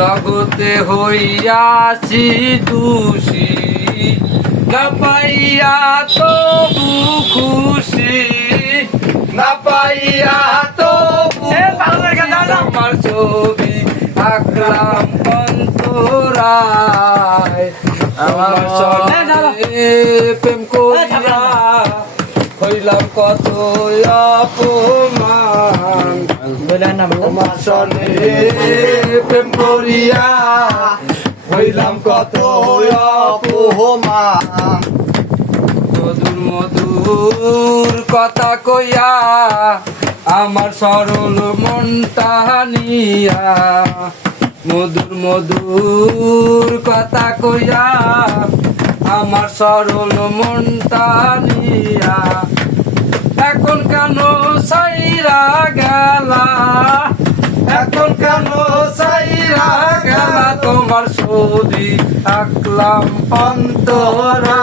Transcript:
জগতে হইয়াছি দোষী, না পাইয়া তবু খুশি, না পাইয়া তবু আমার ছবি আঁকলাম অন্তরায়। আমার সঙ্গে প্রেম করিয়া হইলাম কত অপমান, তোমার সঙ্গে প্রেম করিয়া হইলাম কত অপমান। মধুর মধুর কথা কইয়া আমার সরল মনটা নিয়া, মধুর মধুর কথা কইয়া আমার সরল মনটা নিয়া, এখন কেন সাইরা গেলা, এখন কেন সাইরা গেলা, তোমার ছবি আঁকলাম অন্তরা।